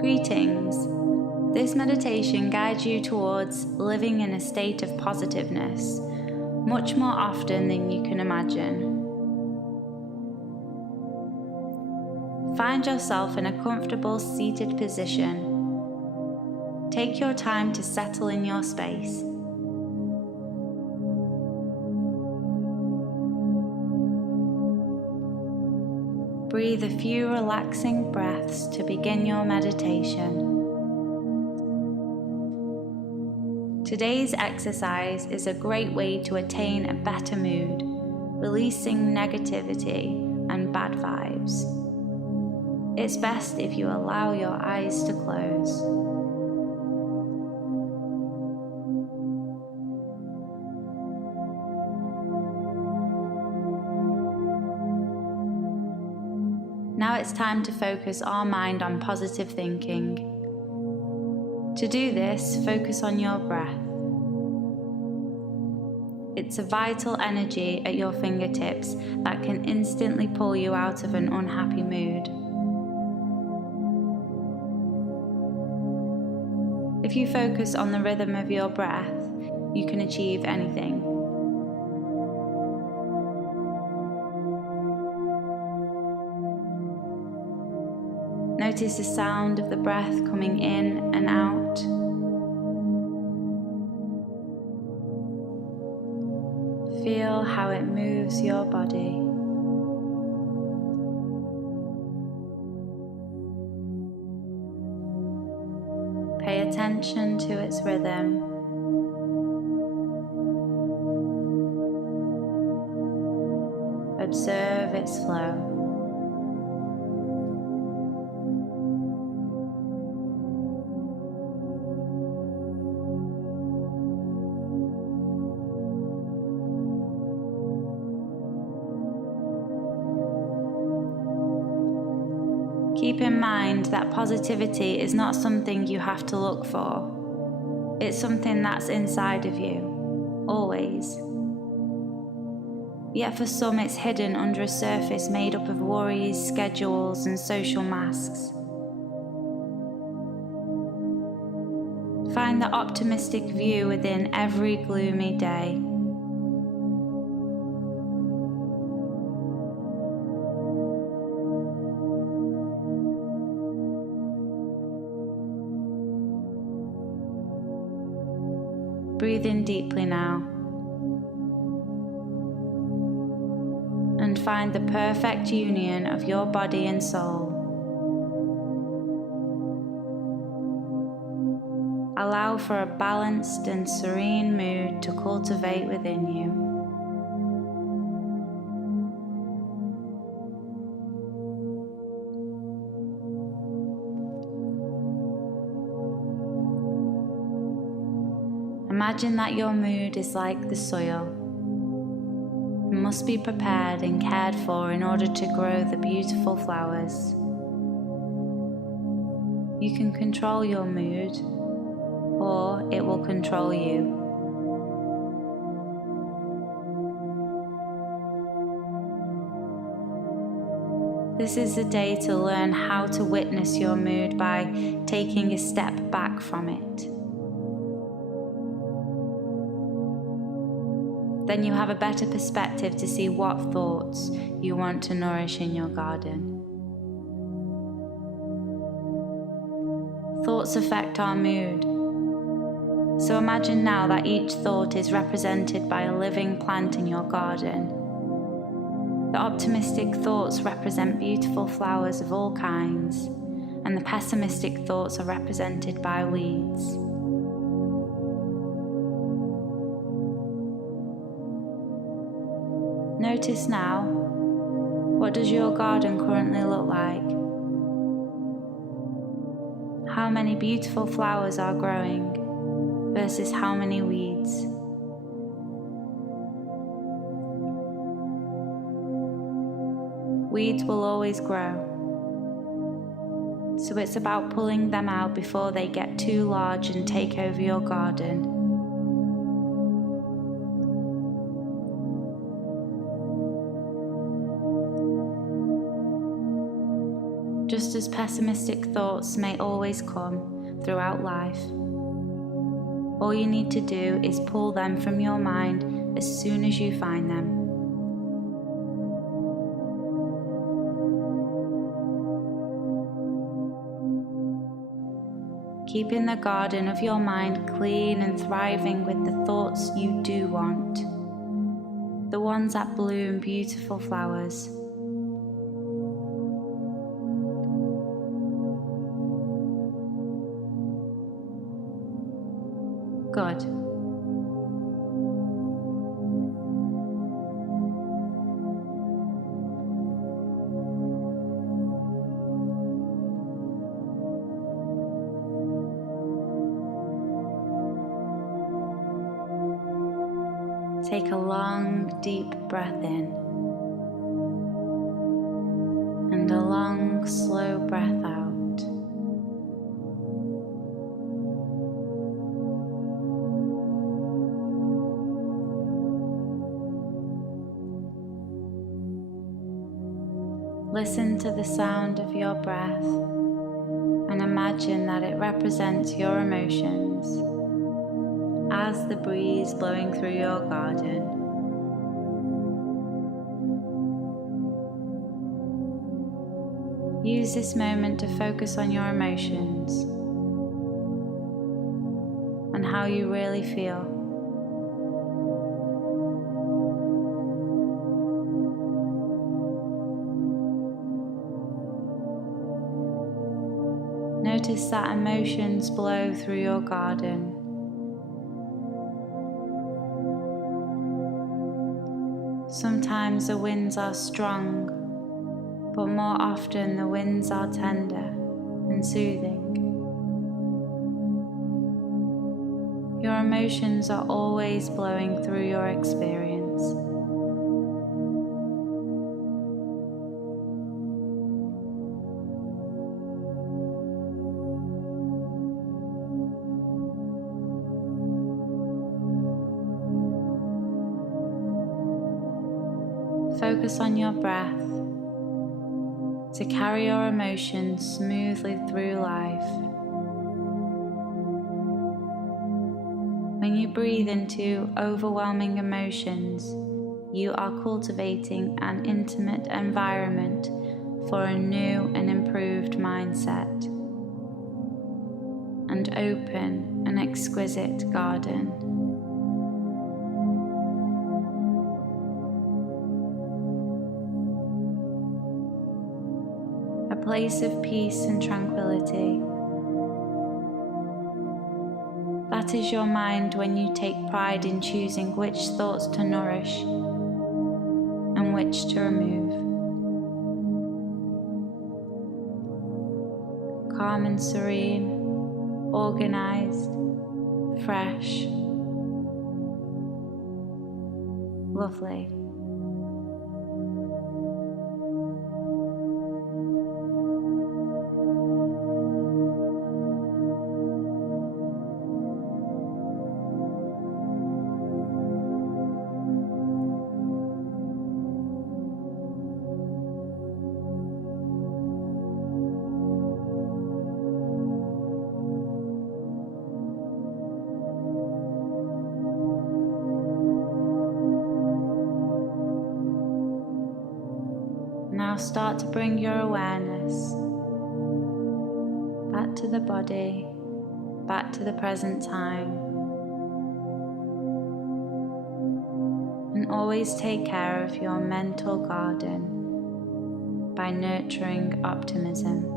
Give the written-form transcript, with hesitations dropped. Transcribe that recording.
Greetings. This meditation guides you towards living in a state of positiveness, much more often than you can imagine. Find yourself in a comfortable seated position. Take your time to settle in your space. Breathe a few relaxing breaths to begin your meditation. Today's exercise is a great way to attain a better mood, releasing negativity and bad vibes. It's best if you allow your eyes to close. Now it's time to focus our mind on positive thinking. To do this, focus on your breath. It's a vital energy at your fingertips that can instantly pull you out of an unhappy mood. If you focus on the rhythm of your breath, you can achieve anything. Notice the sound of the breath coming in and out. Feel how it moves your body. Pay attention to its rhythm. Observe its flow. Keep in mind that positivity is not something you have to look for. It's something that's inside of you, always. Yet for some it's hidden under a surface made up of worries, schedules, and social masks. Find the optimistic view within every gloomy day. Breathe in deeply now and find the perfect union of your body and soul. Allow for a balanced and serene mood to cultivate within you. Imagine that your mood is like the soil. It must be prepared and cared for in order to grow the beautiful flowers. You can control your mood, or it will control you. This is the day to learn how to witness your mood by taking a step back from it. Then you have a better perspective to see what thoughts you want to nourish in your garden. Thoughts affect our mood. So imagine now that each thought is represented by a living plant in your garden. The optimistic thoughts represent beautiful flowers of all kinds, and the pessimistic thoughts are represented by weeds. Notice now, what does your garden currently look like? How many beautiful flowers are growing versus how many weeds? Weeds will always grow, so it's about pulling them out before they get too large and take over your garden. Just as pessimistic thoughts may always come throughout life, all you need to do is pull them from your mind as soon as you find them. Keeping the garden of your mind clean and thriving with the thoughts you do want, the ones that bloom beautiful flowers. Good. Take a long, deep breath in and a long, slow breath out. Listen to the sound of your breath and imagine that it represents your emotions as the breeze blowing through your garden. Use this moment to focus on your emotions and how you really feel. Notice that emotions blow through your garden. Sometimes the winds are strong, but more often the winds are tender and soothing. Your emotions are always blowing through your experience. Focus on your breath to carry your emotions smoothly through life. When you breathe into overwhelming emotions, you are cultivating an intimate environment for a new and improved mindset, and open and exquisite garden. A place of peace and tranquility. That is your mind when you take pride in choosing which thoughts to nourish and which to remove. Calm and serene, organized, fresh, lovely. Now start to bring your awareness back to the body, back to the present time. And always take care of your mental garden by nurturing optimism.